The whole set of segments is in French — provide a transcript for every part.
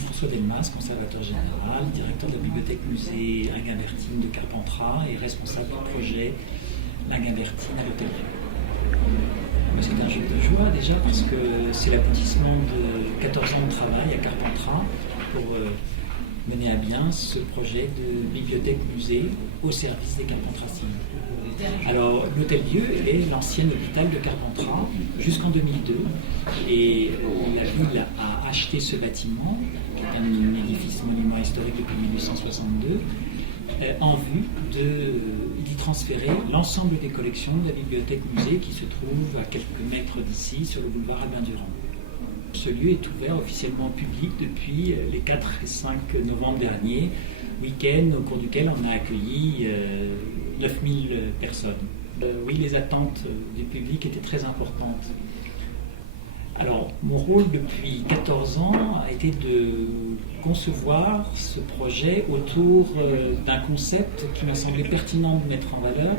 François Delmas, conservateur général, directeur de la bibliothèque-musée Inguimbertine de Carpentras et responsable du projet L'Inguimbertine à l'Hôtel-Dieu. C'est un jeu de joie déjà parce que c'est l'aboutissement de 14 ans de travail à Carpentras pour mener à bien ce projet de bibliothèque-musée au service des Carpentraciens. Alors, l'Hôtel-Dieu est l'ancien hôpital de Carpentras jusqu'en 2002 et la ville a acheté ce bâtiment, qui est un édifice monument historique depuis 1862, en vue d'y transférer l'ensemble des collections de la bibliothèque-musée qui se trouve à quelques mètres d'ici, sur le boulevard Albin Durand. Ce lieu est ouvert officiellement au public depuis les 4 et 5 novembre dernier, week-end au cours duquel on a accueilli 9000 personnes. Oui, les attentes du public étaient très importantes. Alors, mon rôle depuis 14 ans a été de concevoir ce projet autour d'un concept qui m'a semblé pertinent de mettre en valeur,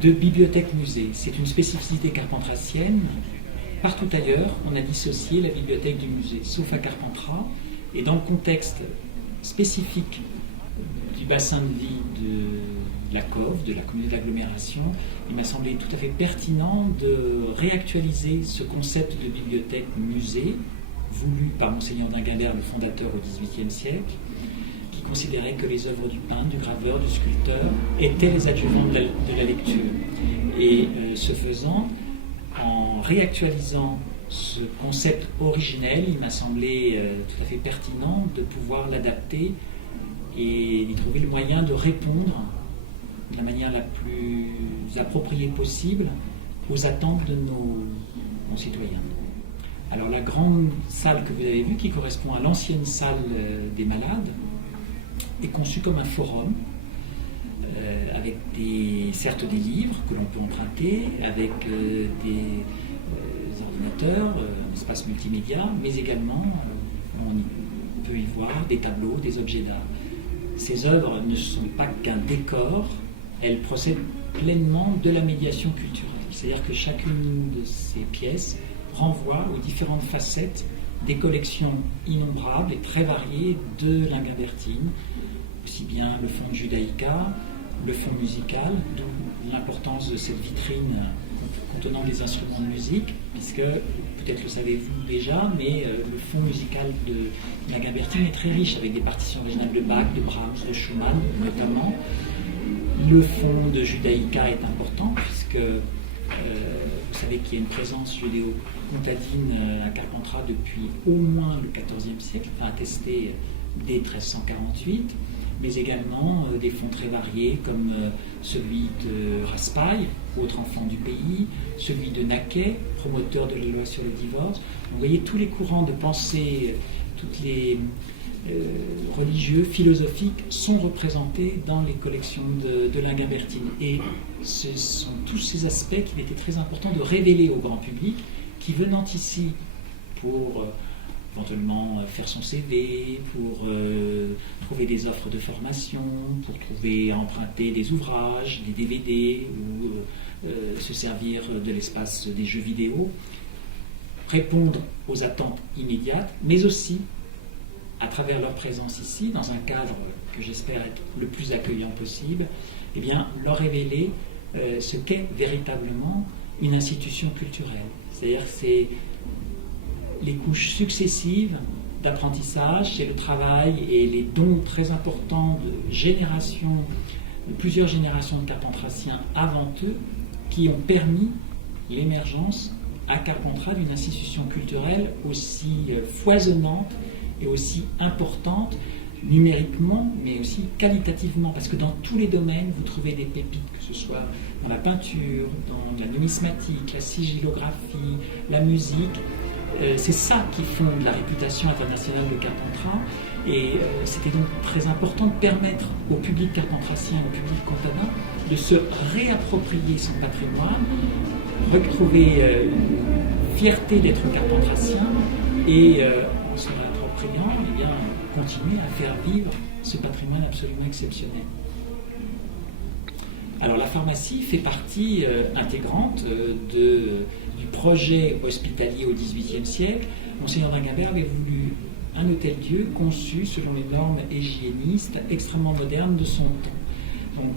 de bibliothèque-musée. C'est une spécificité carpentracienne. Partout ailleurs, on a dissocié la bibliothèque du musée, sauf à Carpentras. Et dans le contexte spécifique du bassin de vie de la COV, de la communauté d'agglomération, il m'a semblé tout à fait pertinent de réactualiser ce concept de bibliothèque-musée, voulu par Monseigneur d'Inguimbert, le fondateur au XVIIIe siècle, qui considérait que les œuvres du peintre, du graveur, du sculpteur étaient les adjuvants de la lecture. Et ce faisant, en réactualisant ce concept originel, il m'a semblé tout à fait pertinent de pouvoir l'adapter et d'y trouver le moyen de répondre de la manière la plus appropriée possible aux attentes de nos concitoyens. Alors la grande salle que vous avez vue, qui correspond à l'ancienne salle des malades, est conçue comme un forum, avec certes des livres que l'on peut emprunter, avec des ordinateurs, un espace multimédia, mais également on peut y voir des tableaux, des objets d'art. Ces œuvres ne sont pas qu'un décor, elles procèdent pleinement de la médiation culturelle. C'est-à-dire que chacune de ces pièces renvoie aux différentes facettes des collections innombrables et très variées de l'Inguimbertine, aussi bien le fonds de Judaïka, le fonds musical, d'où l'importance de cette vitrine contenant des instruments de musique, puisque, peut-être le savez-vous déjà, mais le fonds musical de l'Inguimbertine est très riche, avec des partitions originales de Bach, de Brahms, de Schumann notamment. Le fonds de Judaïka est important, puisque vous savez qu'il y a une présence judéo-comtadine à Carpentras depuis au moins le XIVe siècle, enfin attestée dès 1348, mais également des fonds très variés comme celui de Raspail, autre enfant du pays, celui de Naquet, promoteur de la loi sur le divorce. Vous voyez tous les courants de pensée, toutes les religieux, philosophiques sont représentés dans les collections de l'Inguimbertine. Et ce sont tous ces aspects qu'il était très important de révéler au grand public qui, venant ici pour éventuellement faire son CV, pour trouver des offres de formation, pour trouver, emprunter des ouvrages, des DVD, ou se servir de l'espace des jeux vidéo, répondre aux attentes immédiates, mais aussi, à travers leur présence ici, dans un cadre que j'espère être le plus accueillant possible, eh bien, leur révéler ce qu'est véritablement une institution culturelle. C'est-à-dire que c'est les couches successives d'apprentissage, c'est le travail et les dons très importants de plusieurs générations de carpentraciens avant eux, qui ont permis l'émergence à Carpentras d'une institution culturelle aussi foisonnante et aussi importante numériquement, mais aussi qualitativement, parce que dans tous les domaines, vous trouvez des pépites, que ce soit dans la peinture, dans la numismatique, la sigillographie, la musique. C'est ça qui fonde la réputation internationale de Carpentras, et c'était donc très important de permettre au public carpentracien, au public comtadin, de se réapproprier son patrimoine, retrouver une fierté d'être carpentracien, et en se réappropriant, eh bien, continuer à faire vivre ce patrimoine absolument exceptionnel. Alors la pharmacie fait partie intégrante du projet hospitalier au XVIIIe siècle, Monseigneur d'Inguimbert avait voulu un hôtel-Dieu conçu selon les normes hygiénistes extrêmement modernes de son temps. Donc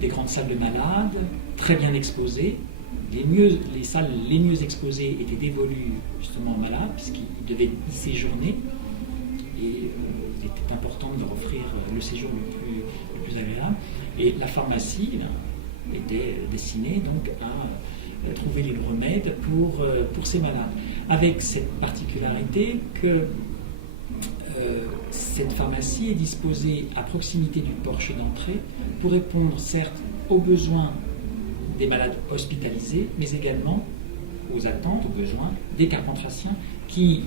des grandes salles de malades, très bien exposées. Les salles les mieux exposées étaient dévolues justement aux malades, puisqu'ils devaient y séjourner. Et il était important de leur offrir le séjour le plus agréable. Et la pharmacie était destinée donc à trouver les remèdes pour ces malades. Avec cette particularité que cette pharmacie est disposée à proximité du porche d'entrée pour répondre certes aux besoins des malades hospitalisés, mais également aux attentes, aux besoins des carpentraciens qui,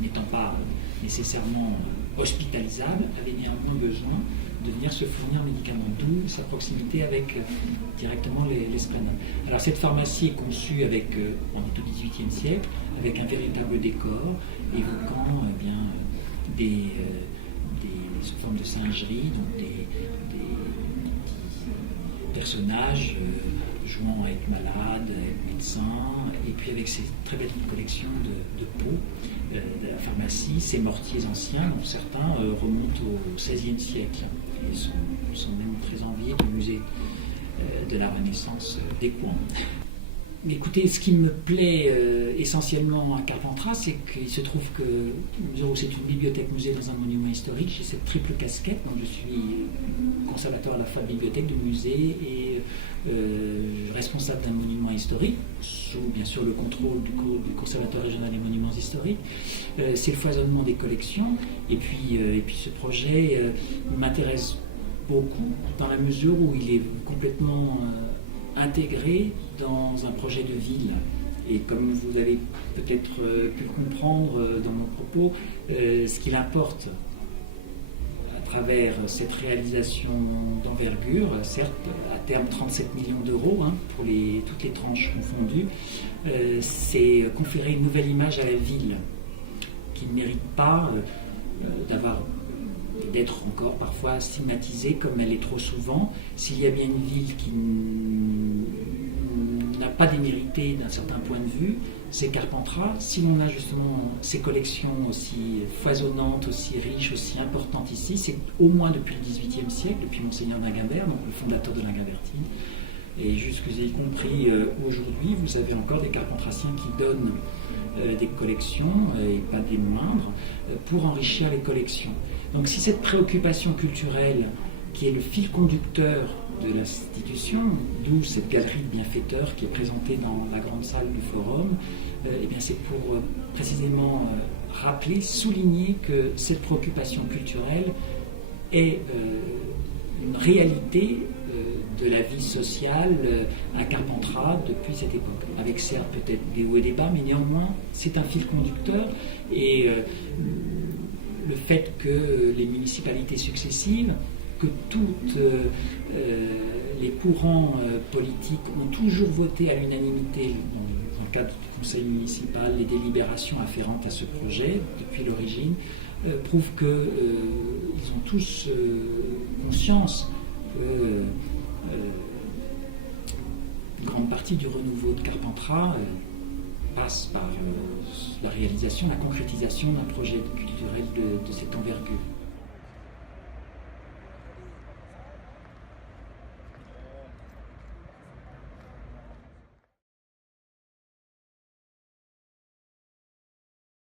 n'étant pas nécessairement hospitalisables, avaient néanmoins besoin de venir se fournir médicaments, d'où sa proximité avec directement l'esplanade. Alors cette pharmacie est conçue avec, on est au XVIIIe siècle, avec un véritable décor évoquant sous forme de singerie, donc des personnages jouant avec malades, avec médecins, et puis avec ces très belles collections de pots de la pharmacie, ces mortiers anciens, dont certains remontent au XVIe siècle et sont même très enviés du musée de la Renaissance d'Écouen. Mais écoutez, ce qui me plaît essentiellement à Carpentras, c'est qu'il se trouve que c'est une bibliothèque-musée dans un monument historique. J'ai cette triple casquette, donc je suis conservateur à la fois de bibliothèque, de musée et responsable d'un monument historique, sous bien sûr le contrôle du conservateur régional des monuments historiques. C'est le foisonnement des collections, et puis ce projet m'intéresse beaucoup dans la mesure où il est complètement intégré dans un projet de ville. Et comme vous avez peut-être pu comprendre dans mon propos, ce qu'il importe à travers cette réalisation d'envergure, certes à terme 37 millions d'euros pour toutes les tranches confondues, c'est conférer une nouvelle image à la ville qui ne mérite pas d'être encore parfois stigmatisée comme elle est trop souvent. S'il y a bien une ville qui n'a pas démérité d'un certain point de vue, c'est Carpentras. Si l'on a justement ces collections aussi foisonnantes, aussi riches, aussi importantes ici, c'est au moins depuis le XVIIIe siècle, depuis Monseigneur d'Inguimbert, donc le fondateur de l'Inguimbertine. Et jusque y compris aujourd'hui, vous avez encore des carpentraciens qui donnent des collections, et pas des moindres, pour enrichir les collections. Donc si cette préoccupation culturelle, qui est le fil conducteur de l'institution, d'où cette galerie de bienfaiteurs qui est présentée dans la grande salle du forum, eh bien c'est pour précisément rappeler, souligner que cette préoccupation culturelle est une réalité de la vie sociale à Carpentras depuis cette époque, avec certes peut-être des hauts et des bas, mais néanmoins c'est un fil conducteur. Et le fait que les municipalités successives, que toutes les courants politiques ont toujours voté à l'unanimité dans le cadre du conseil municipal les délibérations afférentes à ce projet depuis l'origine, prouve qu'ils ont tous conscience que une grande partie du renouveau de Carpentras passe par la réalisation, la concrétisation d'un projet culturel de cette envergure.